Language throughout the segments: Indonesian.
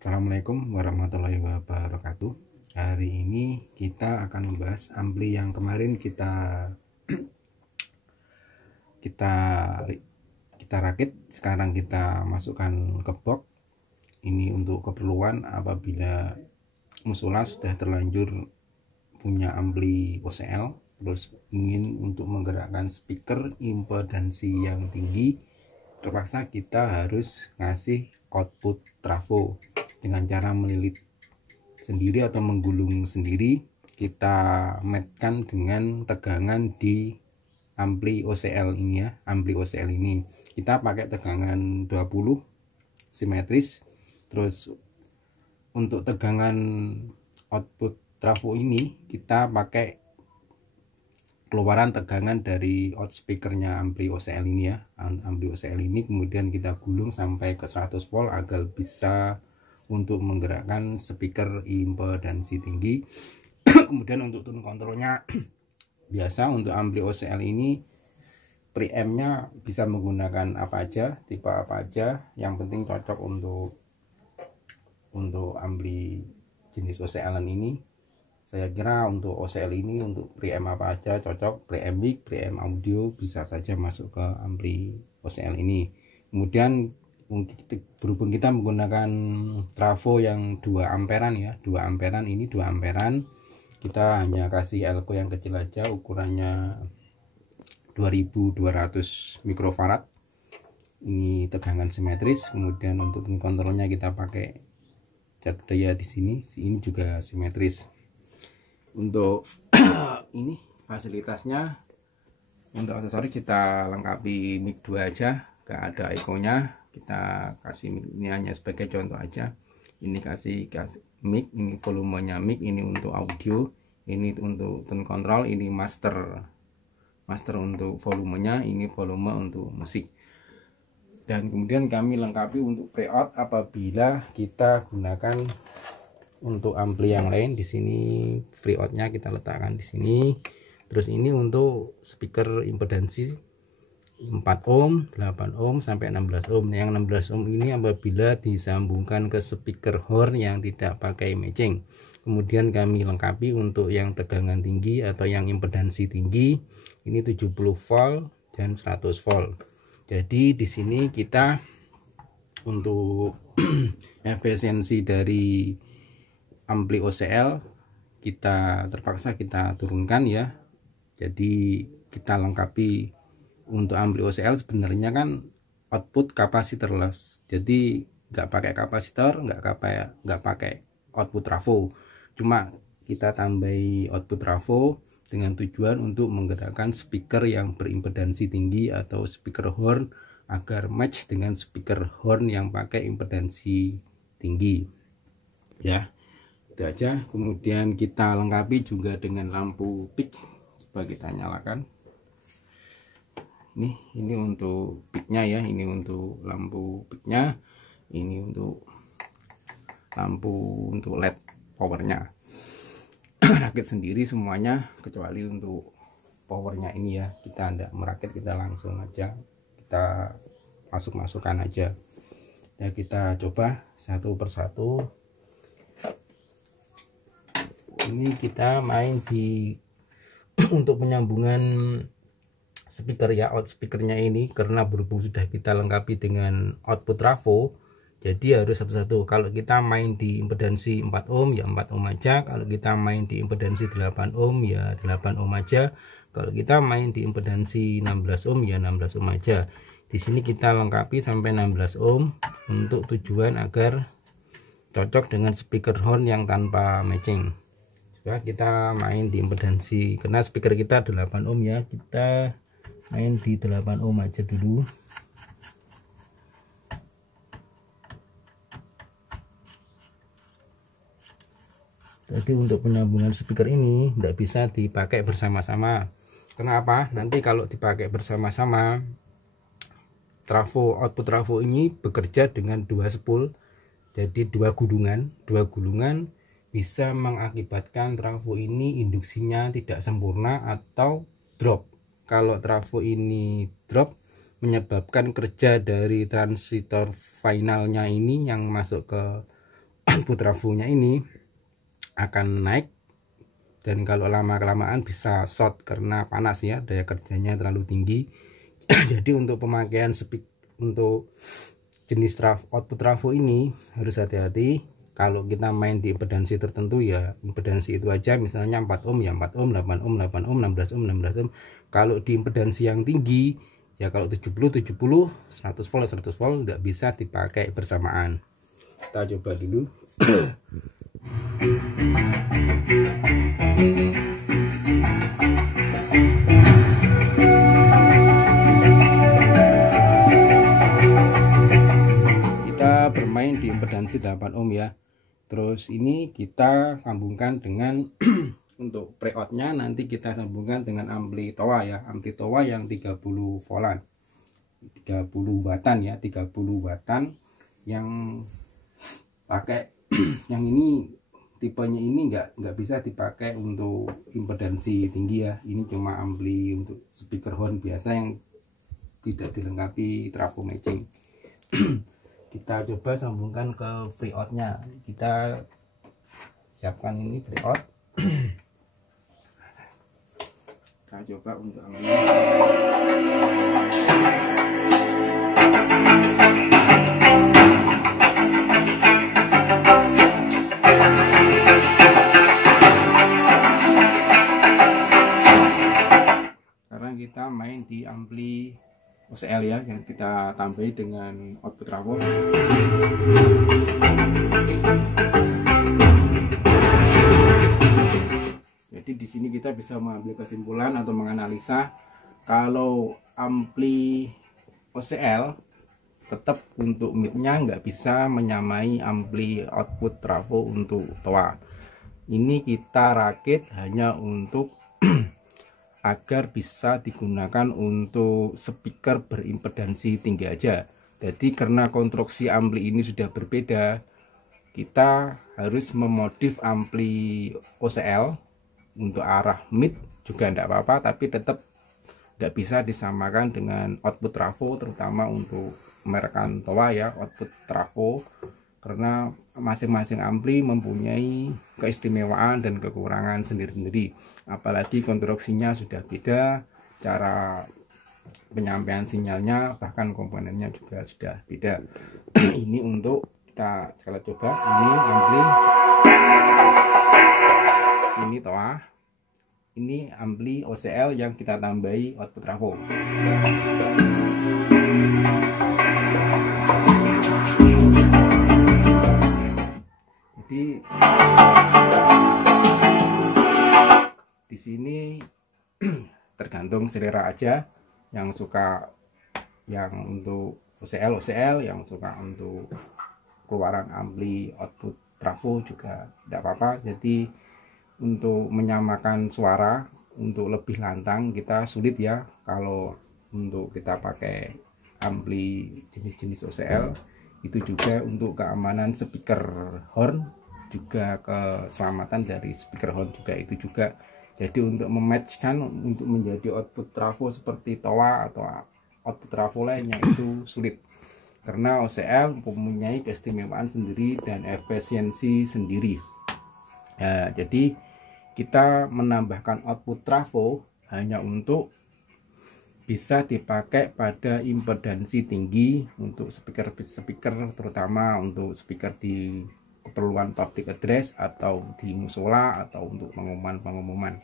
Assalamualaikum warahmatullahi wabarakatuh. Hari ini kita akan membahas ampli yang kemarin kita rakit. Sekarang kita masukkan ke box. Ini untuk keperluan apabila musola sudah terlanjur punya ampli OCL, terus ingin untuk menggerakkan speaker impedansi yang tinggi, terpaksa kita harus ngasih output trafo dengan cara melilit sendiri atau menggulung sendiri. Kita matchkan dengan tegangan di ampli OCL ini ya. Ampli OCL ini kita pakai tegangan 20 simetris. Terus untuk tegangan output trafo ini kita pakai keluaran tegangan dari out speakernya ampli OCL ini ya. Ampli OCL ini kemudian kita gulung sampai ke 100 volt agar bisa untuk menggerakkan speaker impedansi tinggi. Kemudian untuk tone kontrolnya biasa untuk ampli OCL ini preampnya bisa menggunakan apa aja, tipe apa aja, yang penting cocok untuk ampli jenis OCL ini. Saya kira untuk OCL ini untuk preamp apa aja cocok, preamp mic, preamp audio bisa saja masuk ke ampli OCL ini. Kemudian berhubung kita menggunakan trafo yang 2 amperan ya, 2 amperan ini 2 amperan, kita hanya kasih elko yang kecil aja, ukurannya 2200 mikrofarad. Ini tegangan simetris. Kemudian untuk kontrolnya kita pakai jak daya di sini juga simetris. Untuk ini fasilitasnya, untuk aksesoris kita lengkapi mic 2 aja, gak ada echo-nya. Kita kasih mic ini hanya sebagai contoh aja. Ini kasih mic, ini volumenya mic, ini untuk audio, ini untuk tone control, ini master untuk volumenya, ini volume untuk musik. Dan kemudian kami lengkapi untuk preout apabila kita gunakan untuk ampli yang lain. Di sini preoutnya kita letakkan di sini. Terus ini untuk speaker impedansi 4 ohm, 8 ohm sampai 16 ohm. Yang 16 ohm ini apabila disambungkan ke speaker horn yang tidak pakai matching. Kemudian kami lengkapi untuk yang tegangan tinggi atau yang impedansi tinggi, ini 70 volt dan 100 volt. Jadi di sini kita untuk efisiensi dari ampli OCL kita terpaksa kita turunkan ya. Jadi kita lengkapi untuk ampli OCL sebenarnya kan output capacitorless, jadi nggak pakai kapasitor, nggak pakai output trafo, cuma kita tambahi output trafo dengan tujuan untuk menggerakkan speaker yang berimpedansi tinggi atau speaker horn agar match dengan speaker horn yang pakai impedansi tinggi ya. Itu aja. Kemudian kita lengkapi juga dengan lampu peak. Coba kita nyalakan. Ini untuk peaknya ya, ini untuk lampu peaknya, ini untuk lampu untuk LED powernya. Rakit sendiri semuanya kecuali untuk powernya ini ya, kita tidak merakit, kita langsung aja kita masukkan aja ya. Kita coba satu persatu. Ini kita main di untuk penyambungan speaker ya, out speakernya ini, karena berhubung sudah kita lengkapi dengan output trafo, jadi harus satu-satu. Kalau kita main di impedansi 4 ohm ya 4 ohm aja, kalau kita main di impedansi 8 ohm ya 8 ohm aja, kalau kita main di impedansi 16 ohm ya 16 ohm aja. Di sini kita lengkapi sampai 16 ohm untuk tujuan agar cocok dengan speaker horn yang tanpa matching. Coba kita main di impedansi, karena speaker kita 8 ohm ya, kita main di 8 ohm aja dulu. Jadi untuk penyambungan speaker ini tidak bisa dipakai bersama-sama. Kenapa? Nanti kalau dipakai bersama-sama, output trafo ini bekerja dengan 2 spool, jadi 2 gulungan bisa mengakibatkan trafo ini induksinya tidak sempurna atau drop. Kalau trafo ini drop, menyebabkan kerja dari transistor finalnya ini yang masuk ke output trafonya ini akan naik, dan kalau lama-kelamaan bisa short karena panas ya, daya kerjanya terlalu tinggi. Jadi untuk pemakaian untuk jenis output trafo ini harus hati-hati. Kalau kita main di impedansi tertentu ya impedansi itu aja, misalnya 4 ohm ya 4 ohm, 8 ohm 8 ohm, 16 ohm 16 ohm. Kalau di impedansi yang tinggi ya, kalau 70 100 volt 100 volt nggak bisa dipakai bersamaan. Kita coba dulu. Kita bermain di impedansi 8 ohm ya. Terus ini kita sambungkan dengan untuk preoutnya nanti kita sambungkan dengan ampli toa ya, ampli toa yang 30 voltan, 30 watan ya, 30 watan yang pakai yang ini tipenya ini nggak bisa dipakai untuk impedansi tinggi ya. Ini cuma ampli untuk speaker horn biasa yang tidak dilengkapi trafo matching. Kita coba sambungkan ke preoutnya. Kita siapkan ini preout. Kita coba untuk ambil. Sekarang kita main di ampli OCL ya, yang kita tambahi dengan output trafo. Jadi di sini kita bisa mengambil kesimpulan atau menganalisa kalau ampli OCL tetap untuk midnya nggak bisa menyamai ampli output trafo untuk toa. Ini kita rakit hanya untuk agar bisa digunakan untuk speaker berimpedansi tinggi aja. Jadi karena konstruksi ampli ini sudah berbeda, kita harus memodif ampli OCL untuk arah mid juga tidak apa-apa, tapi tetap tidak bisa disamakan dengan output trafo, terutama untuk merekan toa ya, output trafo, karena masing-masing ampli mempunyai keistimewaan dan kekurangan sendiri-sendiri. Apalagi konstruksinya sudah beda, cara penyampaian sinyalnya bahkan komponennya juga sudah beda. Ini untuk kita sekali coba. Ini ampli, ini toa, ini ampli OCL yang kita tambahi output trafo. Jadi di sini tergantung selera aja, yang suka yang untuk OCL, yang suka untuk keluaran ampli output trafo juga tidak apa-apa. Jadi untuk menyamakan suara untuk lebih lantang kita sulit ya kalau untuk kita pakai ampli jenis-jenis OCL. Itu juga untuk keamanan speaker horn, juga keselamatan dari speaker horn juga itu juga. Jadi untuk mematchkan untuk menjadi output trafo seperti toa atau output trafo lainnya itu sulit, karena OCL mempunyai keistimewaan sendiri dan efisiensi sendiri. Nah, jadi kita menambahkan output trafo hanya untuk bisa dipakai pada impedansi tinggi untuk speaker terutama untuk speaker di keperluan public address atau di musola atau untuk pengumuman.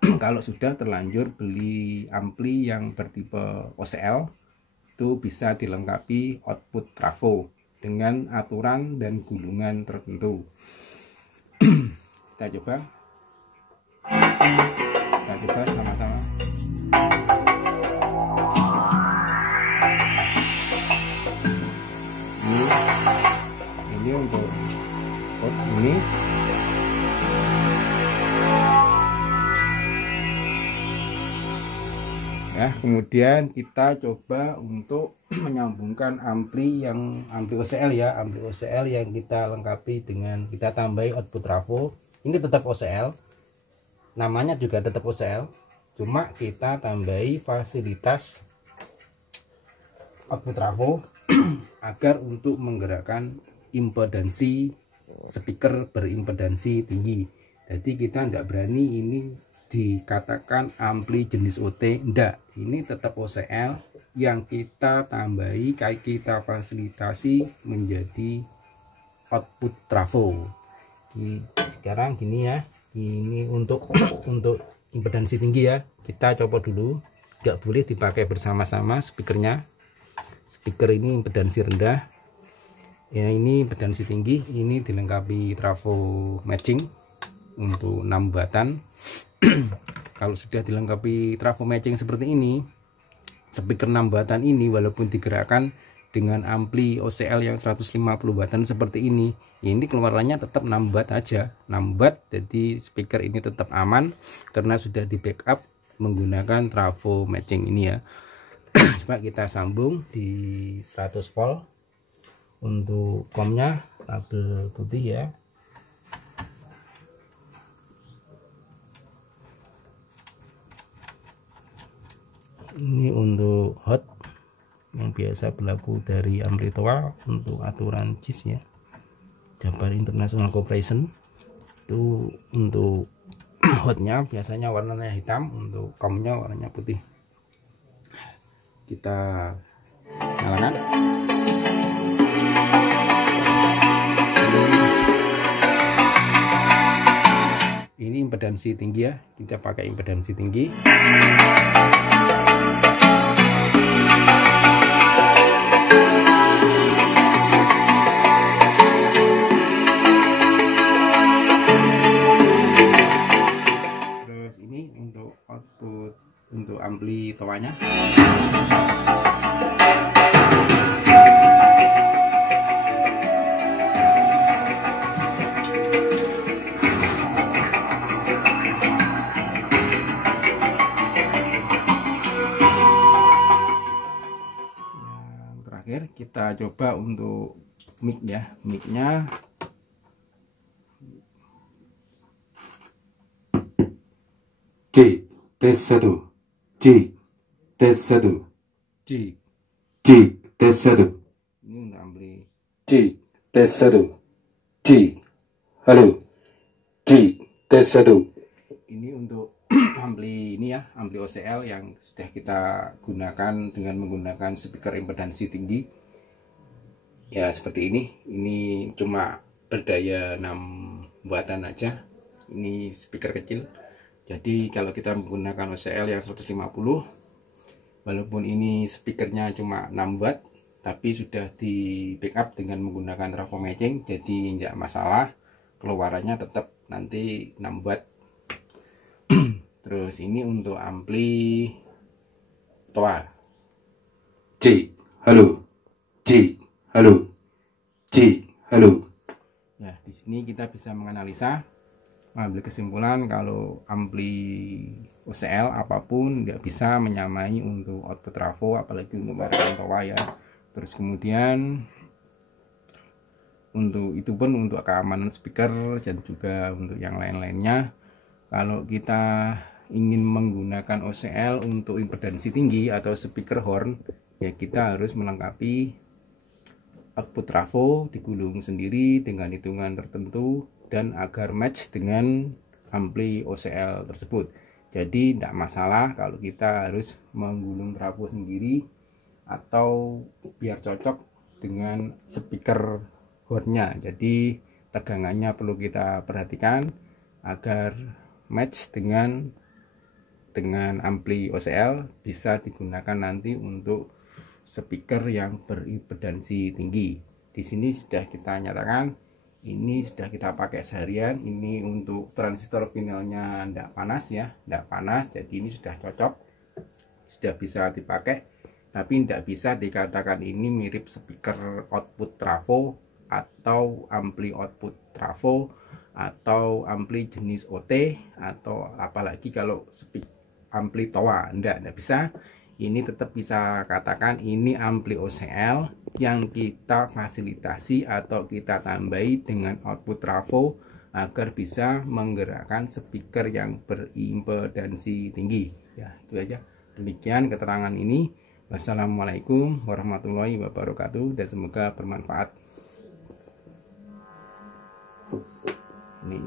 Kalau sudah terlanjur beli ampli yang bertipe OCL, itu bisa dilengkapi output trafo dengan aturan dan gulungan tertentu. Kita coba sama-sama. Ini untuk ini. Ya, kemudian kita coba untuk menyambungkan ampli OCL ya, ampli OCL yang kita lengkapi dengan kita tambahi output trafo. Ini tetap OCL, namanya juga tetap OCL, cuma kita tambahi fasilitas output trafo agar untuk menggerakkan impedansi speaker berimpedansi tinggi. Jadi kita tidak berani ini dikatakan ampli jenis OT, enggak, ini tetap OCL yang kita tambahi, kayak kita fasilitasi menjadi output trafo. Sekarang gini ya, ini untuk impedansi tinggi ya, kita copot dulu, nggak boleh dipakai bersama-sama speakernya. Speaker ini impedansi rendah ya, ini impedansi tinggi, ini dilengkapi trafo matching untuk 6 wattan. Kalau sudah dilengkapi trafo matching seperti ini, speaker 6 wattan ini walaupun digerakkan dengan ampli OCL yang 150 wattan seperti ini keluarannya tetap 6 watt aja, 6 watt. Jadi speaker ini tetap aman karena sudah di backup menggunakan trafo matching ini ya. Coba kita sambung di 100 volt untuk komnya, kabel putih ya. Ini untuk hot yang biasa berlaku dari Amplitoa untuk aturan JIS ya, Jabar International Corporation. Itu untuk hotnya biasanya warnanya hitam, untuk komnya warnanya putih. Kita nyalakan. Ini impedansi tinggi ya, kita pakai impedansi tinggi. Terus ini untuk output untuk ampli toanya. Terakhir kita coba untuk mic ya, micnya C tes 1, C tes 1, C tes 1. Ini untuk ampli C tes 1, C, halo, C tes 1. Ini untuk ampli ini ya, ampli OCL yang sudah kita gunakan dengan menggunakan speaker impedansi tinggi ya, seperti ini cuma berdaya 6 wattan aja, ini speaker kecil. Jadi kalau kita menggunakan OCL yang 150, walaupun ini speakernya cuma 6 watt tapi sudah di backup dengan menggunakan trafo matching, jadi tidak masalah, keluarannya tetap nanti 6 watt. Terus ini untuk ampli toa C, halo, C, halo, C, halo. Ya, di sini kita bisa menganalisa, mengambil kesimpulan kalau ampli OCL apapun tidak bisa menyamai untuk output trafo, apalagi untuk varian toa ya. Terus kemudian untuk itu pun untuk keamanan speaker dan juga untuk yang lain-lainnya, kalau kita ingin menggunakan OCL untuk impedansi tinggi atau speaker horn ya, kita harus melengkapi output trafo digulung sendiri dengan hitungan tertentu dan agar match dengan ampli OCL tersebut. Jadi tidak masalah kalau kita harus menggulung trafo sendiri atau biar cocok dengan speaker hornnya. Jadi tegangannya perlu kita perhatikan agar match dengan ampli OCL, bisa digunakan nanti untuk speaker yang berimpedansi tinggi. Di sini sudah kita nyatakan ini sudah kita pakai seharian. Ini untuk transistor finalnya tidak panas ya, tidak panas, jadi ini sudah cocok, sudah bisa dipakai. Tapi tidak bisa dikatakan ini mirip speaker output trafo atau ampli output trafo atau ampli jenis OT, atau apalagi kalau ampli toa, tidak bisa. Ini tetap bisa katakan ini ampli OCL yang kita fasilitasi atau kita tambahi dengan output trafo agar bisa menggerakkan speaker yang berimpedansi tinggi. Ya, itu aja. Demikian keterangan ini. Wassalamualaikum warahmatullahi wabarakatuh dan semoga bermanfaat. Ini